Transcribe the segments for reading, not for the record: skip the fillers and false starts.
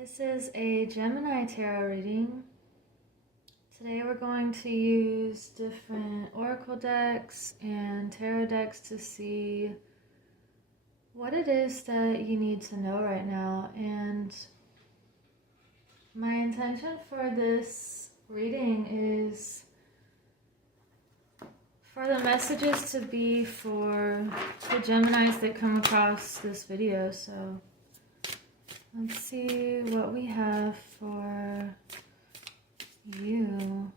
This is a Gemini tarot reading. Today we're going to use different oracle decks and tarot decks to see what it is that you need to know right now. And my intention for this reading is for the messages to be for the Geminis that come across this video. So let's see what we have for you.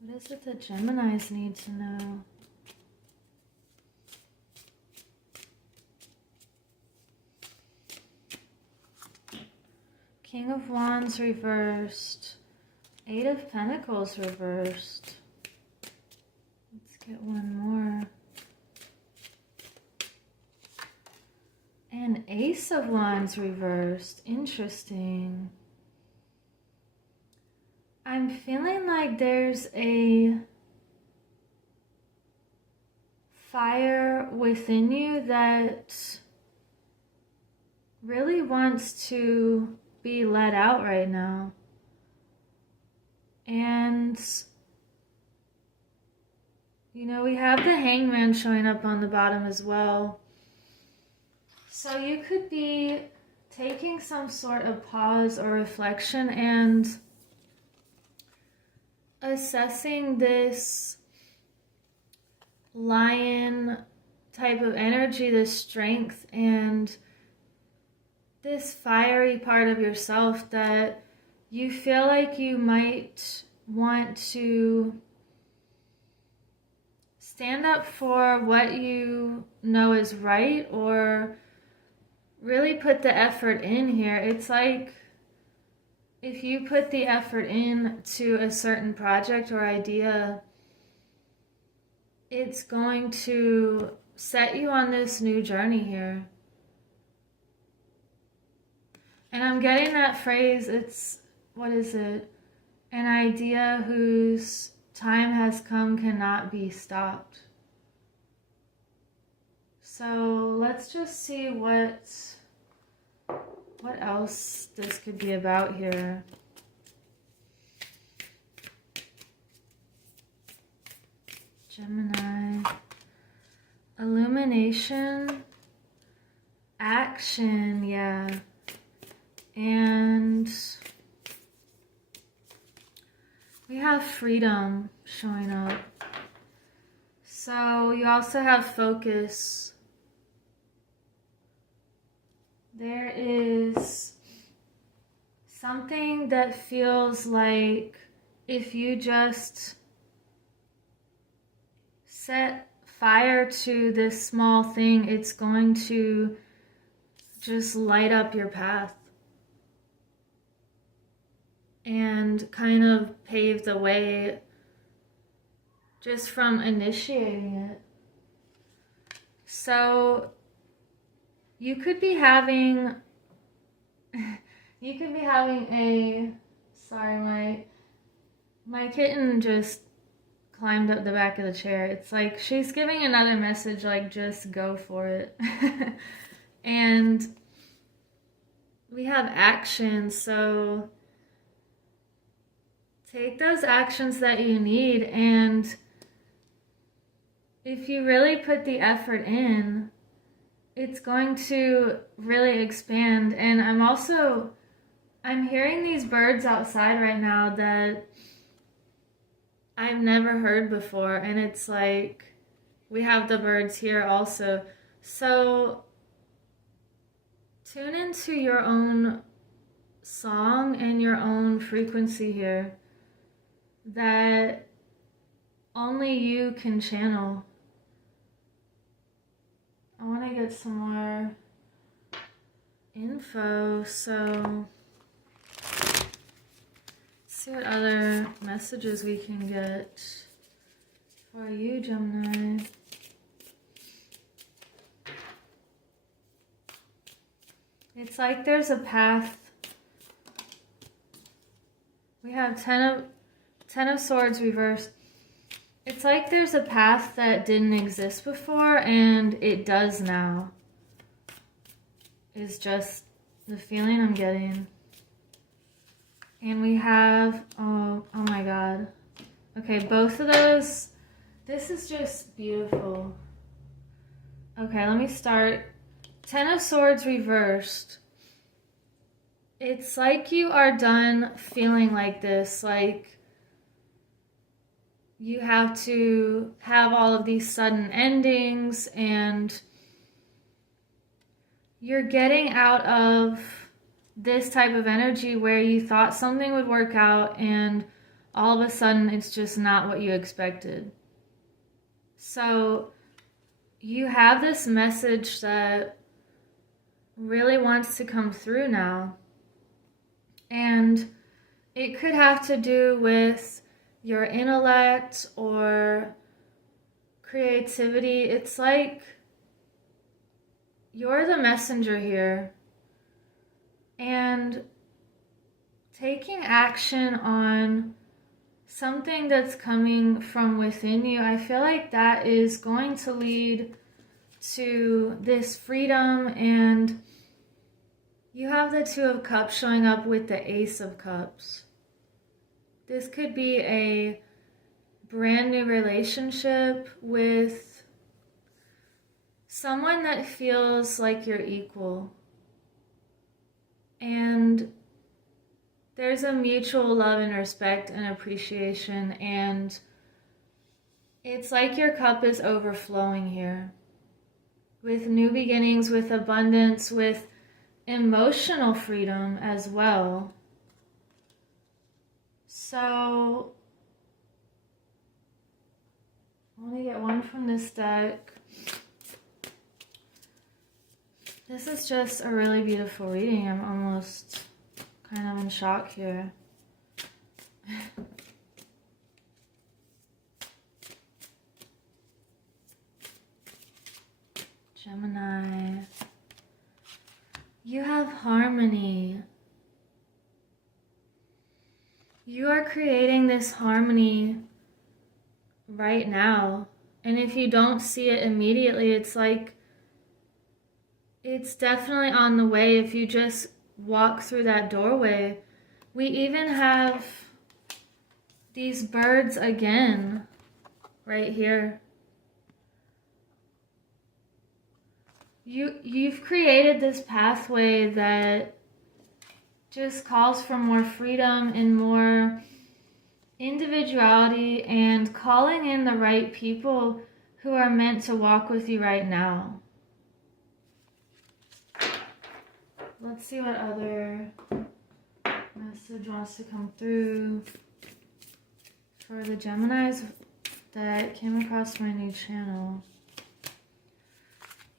What is it that Geminis need to know? King of Wands reversed. Eight of Pentacles reversed. Let's get one more. And Ace of Wands reversed. Interesting. I'm feeling like there's a fire within you that really wants to be let out right now. And you know, we have the Hangman showing up on the bottom as well. So you could be taking some sort of pause or reflection and assessing this lion type of energy, this strength and this fiery part of yourself that you feel like you might want to stand up for what you know is right, or really put the effort in here. It's like if you put the effort in to a certain project or idea, it's going to set you on this new journey here. And I'm getting that phrase, it's, what is it? An idea whose time has come cannot be stopped. So let's just see what else this could be about here. Gemini. Illumination. Action, yeah. And we have freedom showing up. So you also have focus. There is something that feels like if you just set fire to this small thing, it's going to just light up your path and kind of pave the way just from initiating it. So you could be having a, sorry, my kitten just climbed up the back of the chair. It's like she's giving another message, like, just go for it. And we have action, so take those actions that you need, and if you really put the effort in, it's going to really expand. And I'm hearing these birds outside right now that I've never heard before, and it's like we have the birds here also. So tune into your own song and your own frequency here that only you can channel. I want to get some more info, so let's see what other messages we can get for you, Gemini. It's like there's a path. We have Ten of Swords reversed. It's like there's a path that didn't exist before and it does now. Is just the feeling I'm getting. And we have, oh my God. Okay, both of those, this is just beautiful. Okay, let me start. Ten of Swords reversed. It's like you are done feeling like this, like you have to have all of these sudden endings, and you're getting out of this type of energy where you thought something would work out and all of a sudden it's just not what you expected. So you have this message that really wants to come through now. And it could have to do with your intellect or creativity. It's like you're the messenger here. And taking action on something that's coming from within you, I feel like that is going to lead to this freedom. And you have the Two of Cups showing up with the Ace of Cups. This could be a brand new relationship with someone that feels like you're equal. And there's a mutual love and respect and appreciation, and it's like your cup is overflowing here with new beginnings, with abundance, with emotional freedom as well. So I want to get one from this deck. This is just a really beautiful reading. I'm almost kind of in shock here. Gemini. You have harmony. You are creating this harmony right now. And if you don't see it immediately, it's like it's definitely on the way if you just walk through that doorway. We even have these birds again right here. You've created this pathway that just calls for more freedom and more individuality and calling in the right people who are meant to walk with you right now. Let's see what other message wants to come through for the Geminis that came across my new channel.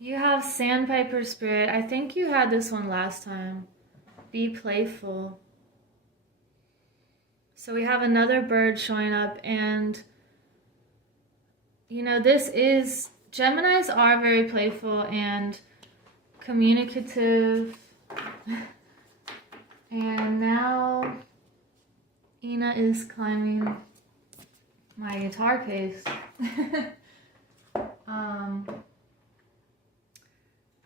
You have Sandpiper Spirit. I think you had this one last time. Be playful. So we have another bird showing up, and you know, Geminis are very playful and communicative. And now Ina is climbing my guitar case.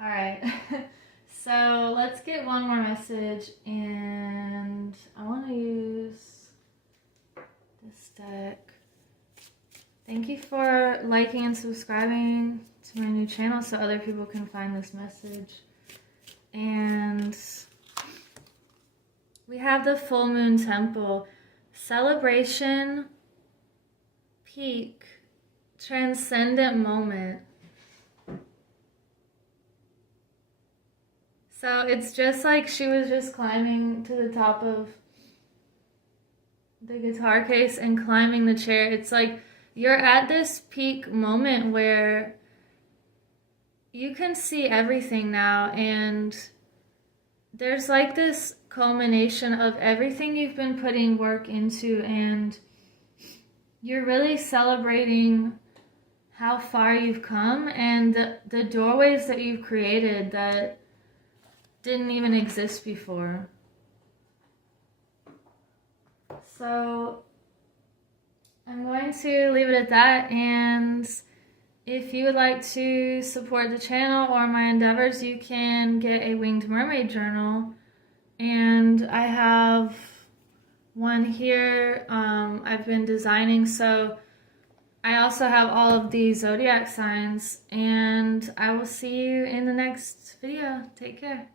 Alright, so let's get one more message, and I want to use this deck. Thank you for liking and subscribing to my new channel so other people can find this message. And we have the Full Moon Temple. Celebration, peak, transcendent moment. So it's just like she was just climbing to the top of the guitar case and climbing the chair. It's like you're at this peak moment where you can see everything now, and there's like this culmination of everything you've been putting work into, and you're really celebrating how far you've come and the doorways that you've created that didn't even exist before. So I'm going to leave it at that, and If you would like to support the channel or my endeavors, you can get a winged mermaid journal. And I have one here I've been designing, so I also have all of the zodiac signs, and I will see you in the next video. Take care.